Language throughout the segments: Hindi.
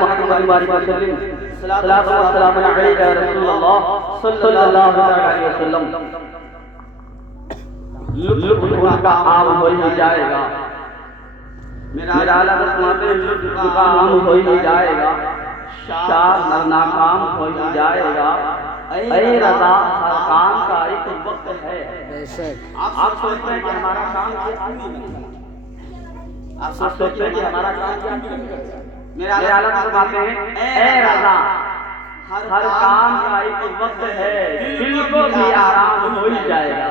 मुहम्मद व वसल्लम सल्लल्लाहु अलैहि रसूलुल्लाह सल्लल्लाहु अलैहि वसल्लम। लुत्फ उनका आम हो ही जाएगा, मेरा आला फरमाते हैं लुत्फ का आम हो ही जाएगा, शाद नाकाम हो ही जाएगा। ऐ रज़ा हर काम का एक वक्त है। आप सोचते हैं कि हमारा काम क्या नहीं बनता, आप सोचते हैं कि हमारा काम क्या नहीं बनता। मेरा आला फरमाते हैं ऐ रज़ा हर काम का एक वक्त है, दिल को भी आराम हो ही जाएगा।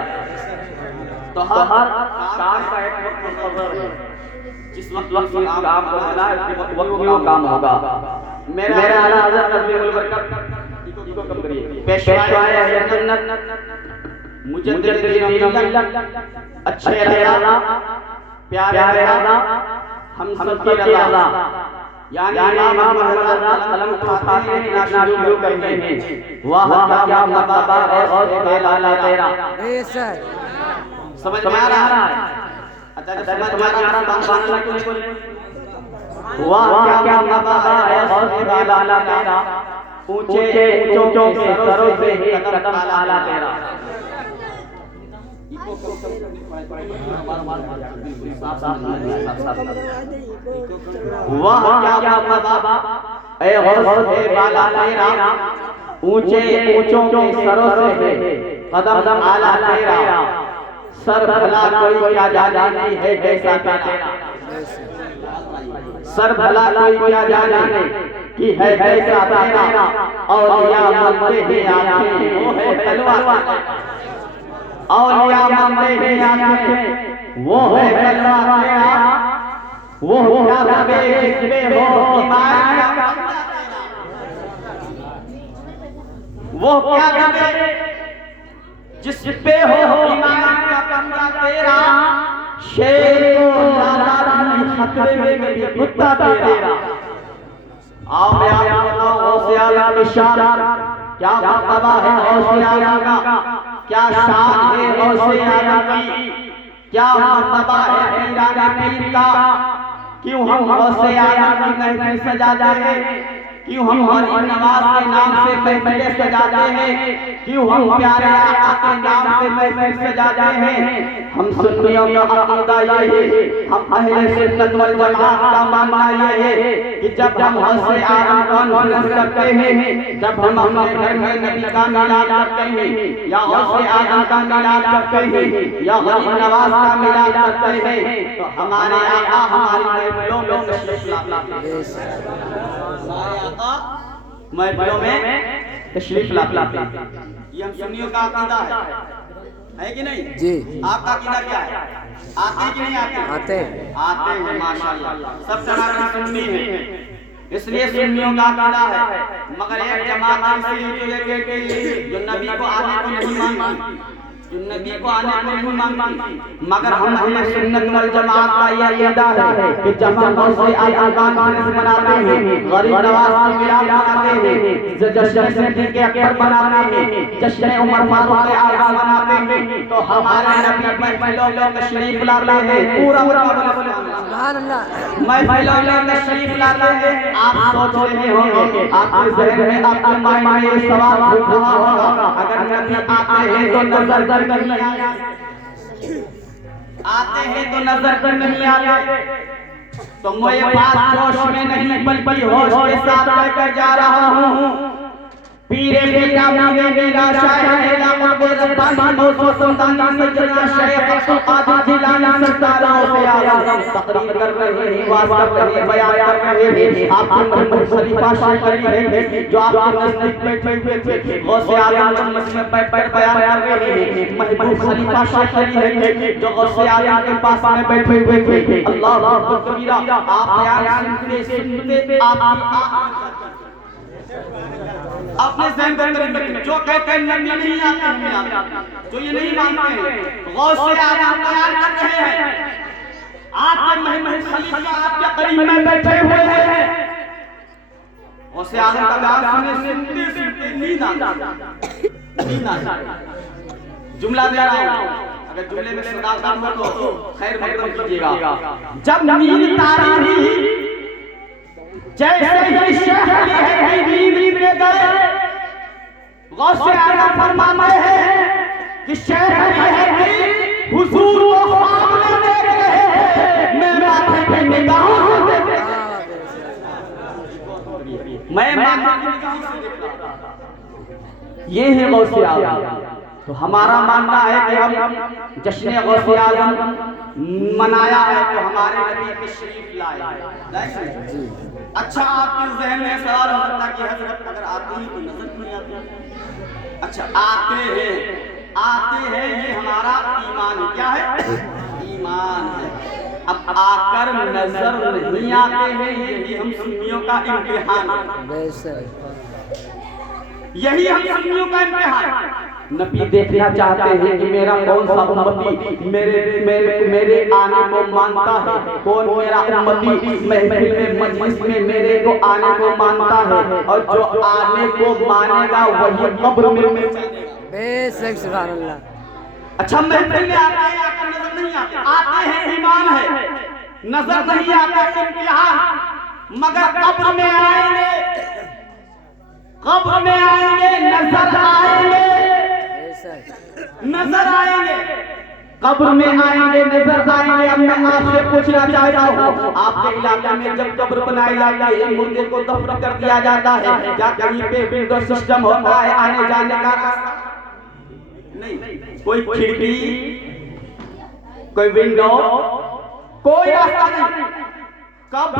तो हर काम का एक वक्त मुकर्रर है, जिस वक्त काम को बना है उस वक्त वो काम होगा। मेरे आला हज़रत नज़ीरुल बरकत को कम करिए, पेशवाए अहले सुन्नत मुजद्दिदीन मिल्लत अच्छे रज़ा प्यारे रज़ा हम सबके रज़ा यानी इमाम अहमद रज़ा कलम उठाते लिखना शुरू करते हैं। वाह क्या मर्तबा है और लाला तेरा। समझ में आ रहा है? अच्छा समझ में आ रहा बात बांधना क्यों नहीं बोले? वाह क्या मर्तबा है और लाला तेरा, ऊंचे ऊंचों के सरों से एक कदम आला तेरा। वाह क्या मर्तबा ऐ गौसे बाला तेरा, ऊंचे ऊंचों के सरों से कदम आला तेरा। सर भला कोई क्या जाने है कैसा तेरा, सर भला कोई क्या जाने कि है कैसा तेरा। औलिया मानते हैं आंखें वो है तलवार, औलिया मानते हैं आंखें वो है तलवार तेरा। वो क्या रबे जिसमें हो ईमान का, वो क्या रबे जिस पे हो ईमान का कमरा तेरा। शेर को लाला नहीं खतरे में मेरी कुत्ता तेरा। आओ मैं आपको बताऊं गौसे आला की शान क्या मर्तबा है, गौसे आला का क्या शान है, गौसे आला की क्या मर्तबा है पीराने पीर का। क्यों हम गौसे आला की महफिल सजाते हैं, क्यों हम हमारी नवाज के नाम से महफिलें सजाते हैं, क्यों हम प्यारे आका के नाम से महफिल सजाते हैं। हम सुन्नियों का अकीदा ये है, हम अहले सुन्नत वल जमात का मानना ये है कि जब हम गौसे आला का कॉन्फ्रेंस करते हैं, जब हम अपने घर में नबी का मिलाद करते हैं या गौसे आला का मिलाद करते हैं या गरीब नवाज का मिलाद करते हैं, तो हमारे आका हमारी महफिलों में तशरीफ लाते हैं, महफिलों में तशरीफ लाते हैं। ये हम सुन्नियों का अकीदा है कि नहीं जी? आपका अकीदा क्या है? आते कि नहीं आते? आते हैं माशाअल्लाह, सब सनातन सुन्नी है, इसलिए सुन्नियों का अकीदा है। मगर एक जमात ऐसी जो नबी को आने को नहीं मानती, जो नबी को आने को नहीं मानती। मगर हम अहले सुन्नत वल जमात का ये अकीदा है कि जब हम गौसे आला का कॉन्फ्रेंस मनाते हैं, गरीब नवाज का मिलाद मनाते हैं, जश्न सिद्दीक़ अकबर मनाते हैं, जश्न उमर फारूक आज़म मनाते हैं, तो हमारे नबी महफिलों में तशरीफ लाते हैं। पूरा सुभान अल्लाह महफिलों में तशरीफ लाते हैं। आप सोच रहे होंगे, आपके ज़हन में आपके माइंड में ये सवाल घूम रहा होगा, अगर नबी आते हैं तो नजर आते हैं तो नजर पर नहीं आते, तो मैं बात जोश में नहीं बल्कि होश के साथ कहकर जा रहा हूँ। पीरे पीरा मेरे मेरा शायर है नाम रब्बानी मौसू सुल्तानी सज्जना शेख अब्दुल कादिर जिलानी सरदारों से आया तकरीर कर रहे हैं, वाज कर रहे हैं, बयान कर रहे हैं। आपके महबूब खलीफा शायरी है जो आपके नजदीक बैठे थे, गौसे आजम मस्जिद में बैठ बयान कर रहे हैं। महबूब खलीफा शायरी है जो गौसे आजम के पास में बैठे हुए थे। अल्लाह अकबर कबीरा, आप बयान सुनते आप अपने ज़हन के अंदर जो कहते हैं नबी नहीं आते, जो ये नहीं मानते हैं, गौसे आज़म बयान कर रहे हैं, आपके महबूब खलीफा आपके करीब में बैठे हुए हैं। गौसे आज़म का बयान सुनते सुनते नींद आ जुमला दे रहा हूं, अगर जुमले में सदाकत हो तो खैर मकदम कीजिएगा। जब नींद तारी जैसे ही की नींद में गए। गौसे आज़म फरमाते हैं कि शेख अली है कि हुजूर को ख्वाब में देख रहे थे, मैं माथे पे निगाहों से देख रहा था। मैं माथे पे निगाहों से देख रहा था। ये है गौसे आज़म। तो हमारा मानना है कि हम जश्न गौसे आज़म मनाया है तो हमारे नबी तशरीफ लाए। अच्छा, आपके ज़हन में सवाल हो सकता है कि हज़रत अगर आते हैं तो नजर नहीं आते। अच्छा, आते हैं ये हमारा ईमान है। क्या है? ईमान है। अब आकर नजर नहीं आते हैं, यही हम सुन्नियों का इम्तिहान है। यही हम सुन्नियों का इम्तिहान। नबी देखना चाहते हैं कि मेरा कौन सा उम्मती मेरे आने को मानता है, कौन मेरा उम्मती महफिल में मजलिस में मेरे को आने को मानता है, और जो आने को मानेगा वही कब्र में बेशक सुभान अल्लाह। अच्छा, महफिल में आते हैं, आकर नजर नहीं आते हैं, ईमान है, नजर नहीं आता इम्तिहान। मगर कब्र में आएंगे, कब्र में आएंगे, नजर आएंगे, नजर आएंगे, कब्र में आएंगे, नजर आएंगे। अब मैं आपसे पूछना चाहता हूँ, आपके इलाके में जब कब्र बनाई जाती है, मुर्दे को दफन कर दिया जाता है, क्या कहीं पे विंडो सिस्टम होता है आने जाने का? नहीं। कोई खिड़की, कोई विंडो, कोई रास्ता नहीं। कब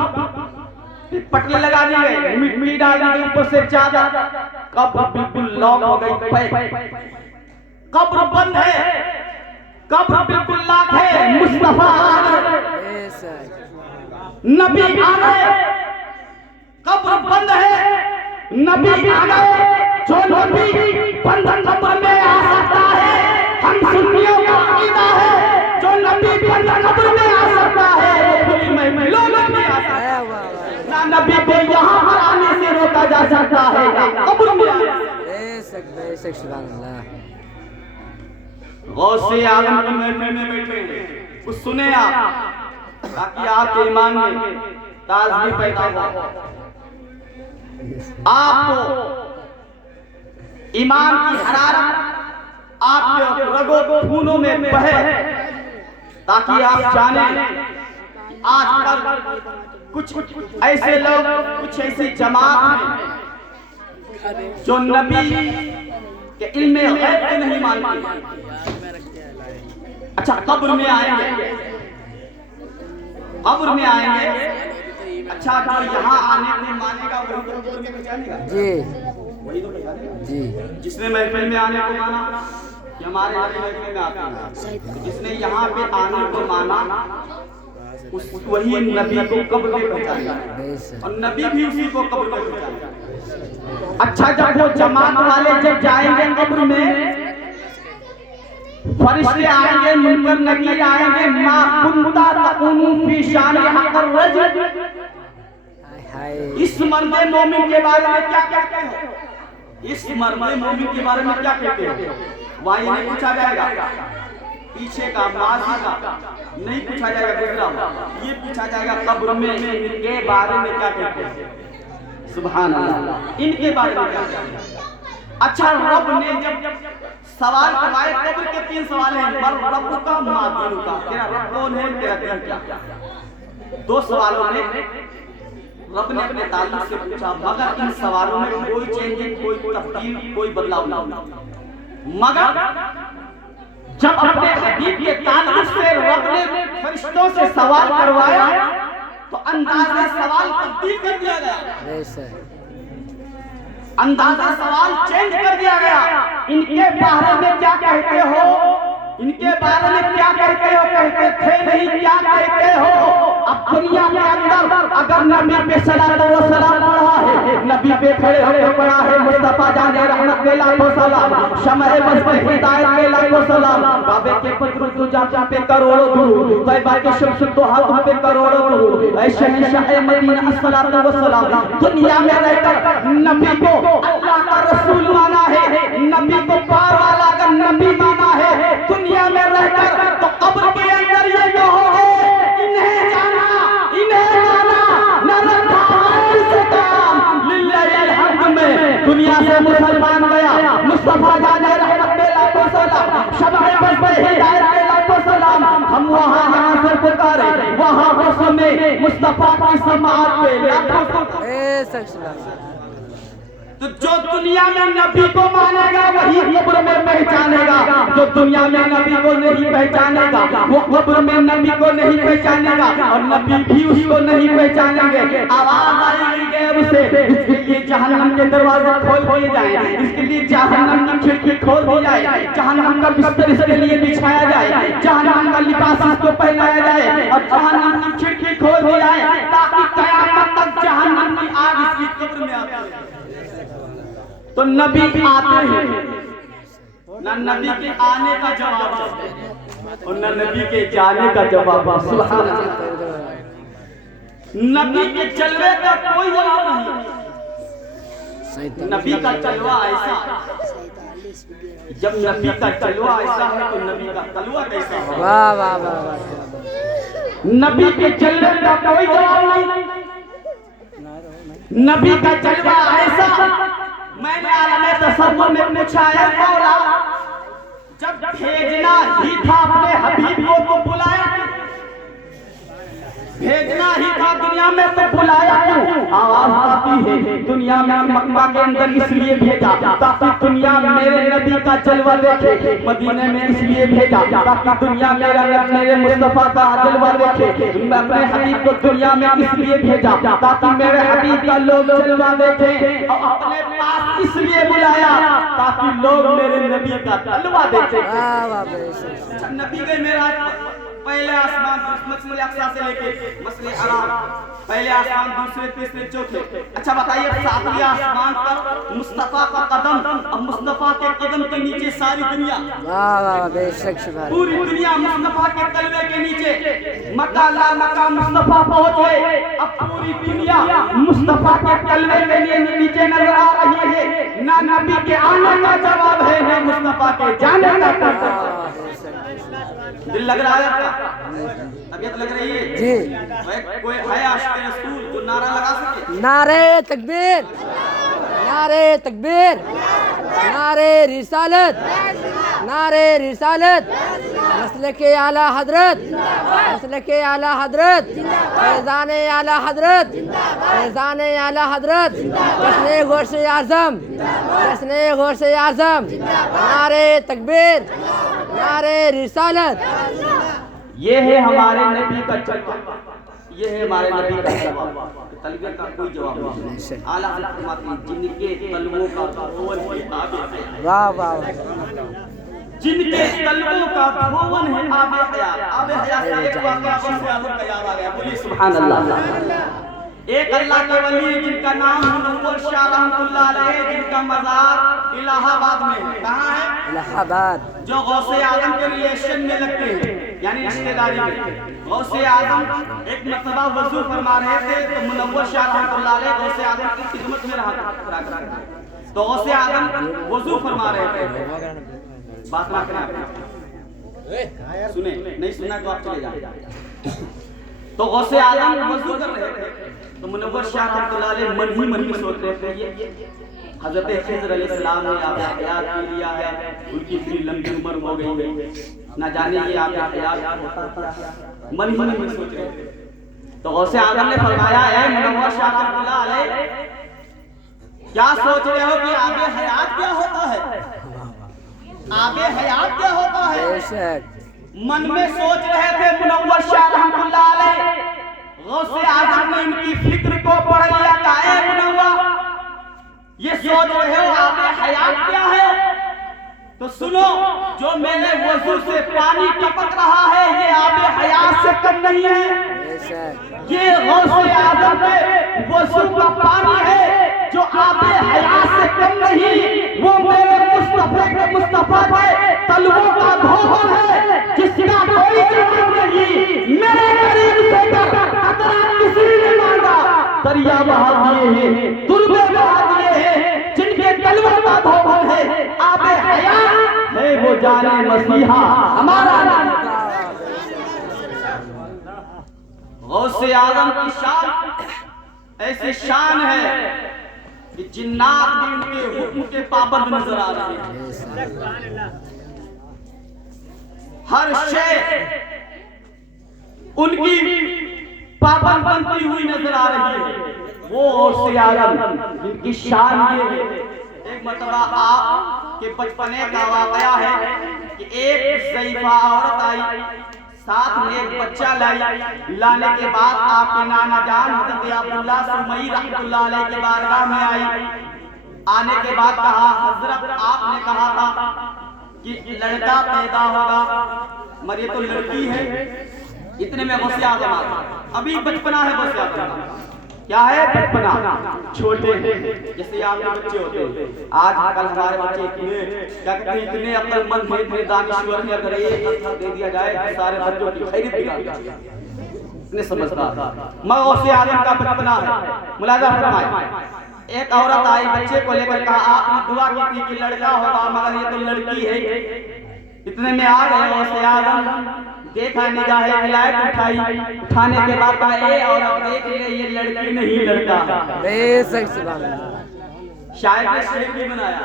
पटले लगा दी गई, मिट्टी डाल दी ऊपर से ज्यादा, कब्र बिल्कुल लॉक हो गई। कब्र बंद है, कब्र बिल्कुल लॉक है। मुस्तफा आ गए, नबी आ गए, कब्र बंद है, नबी आ गए। जो नबी बंद कब्र में आ सकता है, हम सुन्नियों का अकीदा है, जो नबी बंद कब्र में आ सकता है वो खुली महफिलों में नहीं आ सकता। ना नबी को यहाँ पर आने से रोका जा सकता है, ना कब्र में आने से। बेशक सुभान अल्लाह। गौसे आज़म की महफिल में बैठे हैं, कुछ सुने आप, ताकि आपके ईमान में ताज़गी पैदा हो, आपको ईमान की हरारत आपके रगों खूनों में बहे, ताकि आप जाने आजकल कुछ ऐसे लोग, कुछ ऐसी जमात हैं जो नबी के इल्म गैब को नहीं मानती। अच्छा, कब्र में आएंगे, कब्र में आएंगे। अच्छा, जो यहाँ आने को मानेगा वही तो कब्र में पहचानेगा। जी, वही तो पहचानेगा। जी, जिसने महफिल में आने को माना कि हमारे नबी महफिल में आते हैं, जिसने यहाँ पे आने को माना वही नबी को कब्र में पहचानेगा, और नबी भी उसी को कब्र में पहचानेगा। अच्छा, जब वो जमात वाले जब जाएंगे कब्र में, फरिश्ते आएंगे, मुनकर नकीर आएंगे, मा कुंता तकुनु फी शान हक़र रजल, इस मर्दे मोमिन के बारे में क्या कहते हो? इस मर्दे मोमिन के बारे में क्या कहते हो? वहाँ ये नहीं पूछा जाएगा पीछे का, माजी का नहीं पूछा जाएगा, गुजरा ये पूछा जाएगा कब्र में इनके बारे में क्या कहते हैं। सुभान अल्लाह, इनके बारे में क्या कहते हैं। अच्छा, रब ने जब सवाल करवाए, कब्र के 3 सवाल हैं, रब का, मादीन का, तेरा रब कौन है, तेरा दीन क्या। 2 सवालों में रब ने अपने ताल्लुक से पूछा, मगर इन सवालों में कोई चेंजिंग, कोई तब्दील, कोई बदलाव नहीं। मगर जब अपने हबीब के ताल्लुक से रब ने फरिश्तों से सवाल करवाया तो अंदाज़े सवाल तब्दील कर दिया गया, अंदाज़ा सवाल चेंज कर दिया गया। इनके बारे में क्या कहते हो, इनके बारे में क्या कहते हो, कहते थे नहीं, क्या कहते हो। अब दुनिया के अंदर अगर नबी पे सलात व सलाम पढ़ा है, नबी पे खड़े होकर पढ़ा है, मुस्तफा जाने रहमत के लाखों सलाम, शमए मस्जिद हिदायत के लाखों सलाम, काबे के पत्थर तुझा पे करोड़ों दुरूद, तैयबा के शम्स तोहा पे करोड़ों दुरूद, ऐ शहंशाह मदीना अस्सलातु व सलाम। दुनिया में रहकर नबी को अल्लाह का रसूल माना है, नबी को पार वाला का नबी माना है, दुनिया में रहकर तो कब्र के अंदर ये कहोगे इन्हें जाना, इन्हें माना, न रखा है इससे काम, लिल्लाहिल से मुसलमान गया, मुस्तफा जाने रहमत पे लाखों सलाम, शब-ए बस पे हिदायत पे लाखों सलाम। हम वहाँ यहाँ से पुकारे, वहाँ वस्म में मुस्तफा की समाअत पे लाखों सलाम। तो जो दुनिया में नबी को मानेगा वही कब्र में पहचानेगा, जो दुनिया में नबी को नहीं पहचानेगा वो कब्र में नबी को नहीं पहचानेगा, और नबी भी उसको नहीं पहचानेंगे। आवाज आएगी गैब से, इसके लिए जहन्नम के दरवाजे खोल दिए जाए, इसके लिए जहन्नम की खिड़की खोल दी जाए, जहन्नम का बिस्तर इसके लिए बिछाया जाए, जहन्नम का लिबास इसको पहनाया जाए, और जहन्नम की खिड़की खोल दी जाए, ताकि कयामत तक जहन्नम की आग इसकी कब्र में आती। तो नबी आते हैं, ना नबी के आने का जवाब है और ना नबी के जाने का जवाब है। सुभान अल्लाह। नबी के जलवे का कोई जवाब नहीं। नबी का जलवा ऐसा, जब नबी का जलवा ऐसा है तो नबी का तलवा कैसा है? वाह वाह वाह। नबी के जलवे का कोई जवाब नहीं। नबी का जलवा ऐसा, मैंने आलमे तसव्वुर में पूछा है मौला, जब भेजना ही था अपने हबीब को तो बुलाया, भेजना ही था दुनिया में तो बुलाया क्यों? आवाज आती है दुनिया में मक्का के अंदर इसलिए भेजा ताकि दुनिया मेरे नबी का जलवा देखे, मदीने में इसलिए भेजा ताकि दुनिया मेरे मुस्तफा का जलवा देखे, मैं अपने हबीब को दुनिया में इसलिए भेजा ताकि मेरे हबीब का लोग जलवा देखें, और अपने पास इसलिए बुलाया ताकि लोग मेरे नबी का जलवा देखें। नबी के मेरा पहले आसमान मसले अक्सा से लेके मसले अराम, पहले आसमान दूसरे तीसरे चौथे। अच्छा बताइए, सातवें आसमान पर मुस्तफा का कदम, अब मुस्तफा के कदम के नीचे सारी दुनिया, वाह वाह बेशक पूरी दुनिया मुस्तफा के तलवे के नीचे, मक्का ला मक्का मुस्तफा पहुंच गए, अब पूरी दुनिया मुस्तफा के तलवे के नीचे नजर आ रही है। ना नबी के आने का जवाब है, ना मुस्तफा के जाने का जवाब। दिल लग रहा है आपका? तबीयत लग रही है जी? कोई है आशिक़ रसूल जो नारा लगा सके? नारे तकबीर, नारे तकबीर, नारे रिसालत, नारे रिसालत, मसले के आला हजरत, मसले के आला हजरत, फैज़ान आला हजरत, फैज़ान आला हजरत, जश्न गौसे आज़म, जश्न गौसे आज़म, नारे तकबीर, नारे रिसालत। ये है हमारे नबी का जलवा, ये है हमारे नबी का जवाब। तलवे का कोई जवाब नहीं। आला हज़रत फरमाते हैं जिनके तलवों का धोवन है आबे हयात, वाह वाह, जिनके तलवों का धोवन है आबे हयात। आबे हयात का एक वाक़या गौसे आज़म का याद आ गया, बोलिए सुभान अल्लाह। एक अल्लाह के वली जिनका नाम मुनव्वर शाह रहमतुल्लाह अलैह, जिनका मज़ार इलाहाबाद में है। कहाँ है? इलाहाबाद। जो गौसे आज़म के रिलेशन में लगते हैं, यानी रिश्तेदारी में। गौसे आज़म एक मरतबा वज़ू फरमा रहे थे तो मुनव्वर शाह रहमतुल्लाह अलैह गौसे आज़म की खिदमत में रहा, तो गौसे आज़म वज़ू फरमा रहे थे। बात ना करें, सुने, नहीं सुना तो आप चले जाए। तो गौसे आज़म वज़ू कर रहे थे तो मुनव्वर शाह रहमतुल्लाह अलैह मन ही मन में सोच रहे थे ये हज़रत खिज़र अलैहिस्सलाम ने आबे हयात पी लिया है, उनकी इतनी लंबी उम्र हो गई है, ना जाने ये आबे हयात होता, मन ही मन में सोच रहे थे। तो गौसे आज़म ने फरमाया, है मुनव्वर शाह रहमतुल्लाह अलैह, क्या सोच रहे हो कि आबे हयात क्या होता है? आबे हयात क्या होता है? मन में सोच रहे थे मुनव्वर शाह रहमतुल्लाह अलैह। गौसे आज़म ने इनकी फिक्र को पढ़ लिया, काहे मुनव्वर ये सोच रहे हो आबे हयात क्या है? तो सुनो, जो मेरे वजू से पानी टपक रहा है ये आबे हयात से कम नहीं है। ये गौसे आज़म में वजू का पानी है जो आबे हयात से कम नहीं, वो मेरे मुस्तफा के तलवों का धोवन है जिसका कोई जवाब नहीं। मेरे करीब से खतरा किसी ने मांगा, दरिया बहा दिए हैं, तुर्बे बहा दिए हैं, जिनके तलवों का धोवन है आबे हयात है, वो जाने मसीहा हमारा नाम। गौसे आज़म की शान ऐसी शान है कि जिन्नात भी उनके हुक्म के पाबंद नजर आ रहे हैं। हर शय उनकी पाबंद बनती हुई नजर आ रही है। वो गौसे आजम जिनकी शान ये है। एक मर्तबा आपके बचपने का वाकया है कि एक ज़ईफ़ा औरत आई, साथ में एक बच्चा लाई। लाने के बाद आपके नाना जान हज़रत अब्दुल्ला सुमई रहमतुल्लाह अलैह की बारगाह में आई। आने के बाद कहा, हजरत आपने कहा था कि लड़का पैदा होगा, मगर ये तो लड़की है। इतने में गौसे आज़म आ गए। अभी बचपना है गौसे आज़म का। क्या है बचपना, छोटे जैसे आपके बच्चे होते हैं। आज कल हमारे बच्चे इतने क्या कहते हैं, इतने अक्लमंद हैं, इतने दानिश्वर हैं। अगर एक पत्थर दे दिया जाए तो सारे बच्चों की खैरियत बिगाड़ जाती है। इतने समझदार मगर गौसे आज़म का बचपना है। मुलाजा फरमाए, एक औरत आई बच्चे को लेकर, कहा आपने दुआ की थी कि लड़का होगा, मगर ये तो लड़की है। इतने में आ गए गौसे आज़म, देखा निगाहे विलायत उठाई। उठाने के बाद कहा, ए औरत देख ले, ये लड़की नहीं लड़का है। बेशक सुभान अल्लाह। शायद ने शेर भी बनाया,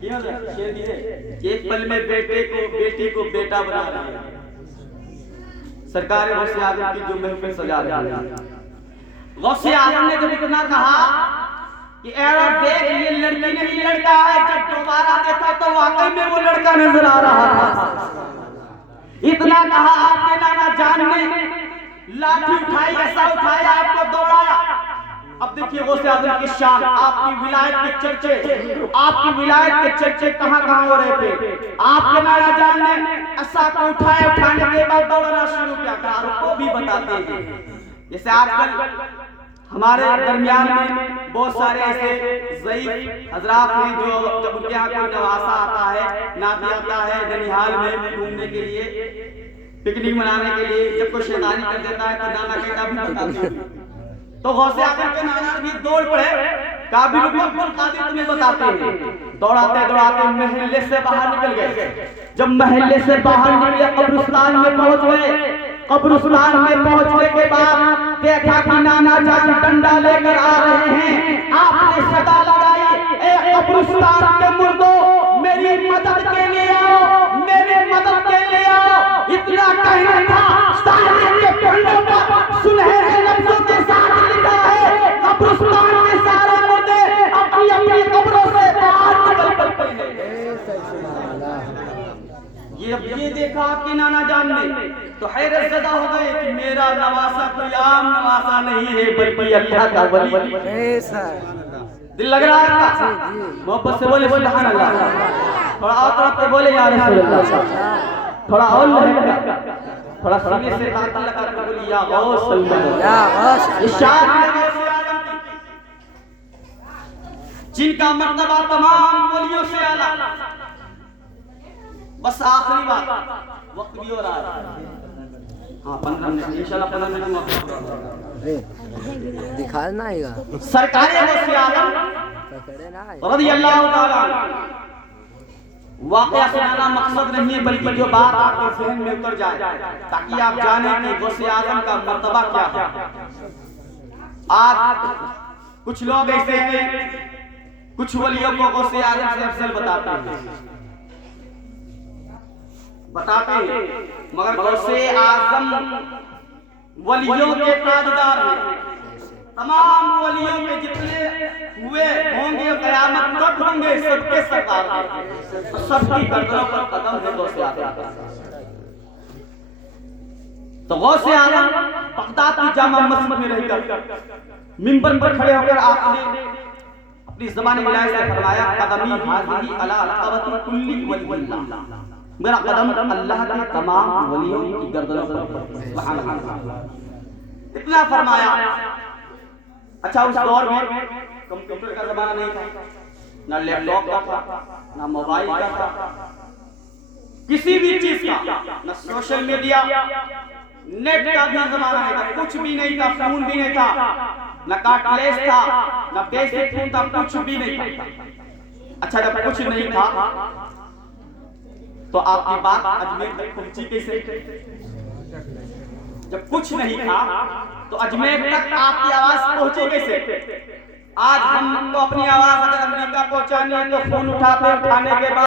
क्यों शेर भी है, एक पल में बेटी को बेटा बना रहा है। सरकार गौसे आज़म की जो महफिल सजा रही है। गौसे आज़म ने जब इतना कहा कि ए औरत देख, ये लड़की नहीं लड़का है, जब दोबारा देखा तो वाकई में वो लड़का नजर आ रहा था। इतना कहा, आपके नाना जान ने लाठी उठाई, ऐसा उठाया, आपको दौड़ाया। अब देखिए गौसे आज़म की शान, आपकी विलायत के चर्चे, आपकी विलायत के चर्चे कहां हो रहे थे। आपके नाना जान ने ऐसा को उठाया, उठाने के बाद दौड़ना शुरू किया। को भी बताते हैं, जैसे आजकल हमारे दरमियान में बहुत सारे ऐसे ज़ईफ़ हजरात हैं जो जब उनके यहाँ कोई नवासा आता है, नाती आता है ननिहाल में घूमने के लिए, पिकनिक मनाने के लिए, जब कोई शैतानी कर देता है तो नाना कहता भी बताते हैं। तो गौसे आज़म के नाना भी दौड़ पड़े, काबिल अब्दुल कादिर तुम्हें बताते हैं। दौड़ाते दौड़ाते महल्ले से बाहर निकल गए। जब महल्ले से बाहर निकले, कब्रिस्तान में पहुंच गए। कब्रिस्तान में पहुंचने के बाद देखा कि नाना जान डंडा लेकर आ रहे हैं। आपने सदा लगाई, ए कब्रिस्तान के मुर्दों, मेरी मदद के लिए आओ, मेरे मदद के लिए आओ। इतना कहना था, तारीख के पन्नों पर सुनहरे लफ्जों के साथ लिखा है, कब्रिस्तान में सारे मुर्दे अपनी अपनी कब्रों से बाहर निकल पड़ते हैं। ये देखा कि नाना जान ने तो हैरत ज़दा हो गए कि मेरा नवासा कोई आम नवासा नहीं है, बल्कि अल्लाह का वली। दिल लग रहा है, मोहब्बत से बोले सुभान अल्लाह। थोड़ा और तरफ पे बोले या रसूल अल्लाह, थोड़ा और लहका, थोड़ा सीने से ताकत लगा कर बोली या गौस अल्लाह। इशार है जिनका मर्तबा तमाम वलियों से आला। बस आखिरी बात, वक्त भी हो रहा है। हाँ 15 मिनट इंशाल्लाह, 15 मिनट दिखा ना आएगा। सरकारी गौसे आज़म रज़ियल्लाहु ताला वाक़या सुनाना मकसद नहीं, बल्कि जो बात आपके ज़हन में उतर जाए, ताकि आप जाने कि गौसे आज़म का मर्तबा क्या है। आज कुछ लोग ऐसे हैं, कुछ वलियों को गौसे आज़म से अफजल बताते हैं, मगर गौसे आज़म वलियों के ताजदार हैं। तमाम वलियों के जितने हुए होंगे क़यामत तक होंगे, सबके सरदार हैं, सबकी गर्दनों पर कदम है गौसे आज़म। तो गौसे आज़म बगदाद की जामा मस्जिद में रहकर मिंबर पर खड़े होकर आपने अपनी ज़बान विलायत से फरमाया, कदमी हाज़िही अला रक़बति कुल्ली वलिय्यिल्लाह, मेरा कदम अल्लाह के तमाम वलियों की गर्दनों पर। सुभान अल्लाह। इतना फरमाया। अच्छा उस दौर में कंप्यूटर का जमाना नहीं था, ना लैपटॉप का था, ना मोबाइल का था, किसी भी चीज का, ना सोशल मीडिया, नेट का भी जमाना नहीं था, कुछ भी नहीं था, फोन भी नहीं था, ना कार्डलेस था, ना बेसिक फोन था, कुछ भी नहीं था। अच्छा जब कुछ नहीं था तो आपकी बात अजमेर तक पहुंची कैसे? जब कुछ नहीं था तो अजमेर तक आपकी आवाज पहुंची कैसे? आज हमको अपनी आवाज अगर अमेरिका पहुंचानी है तो फोन उठाने के बाद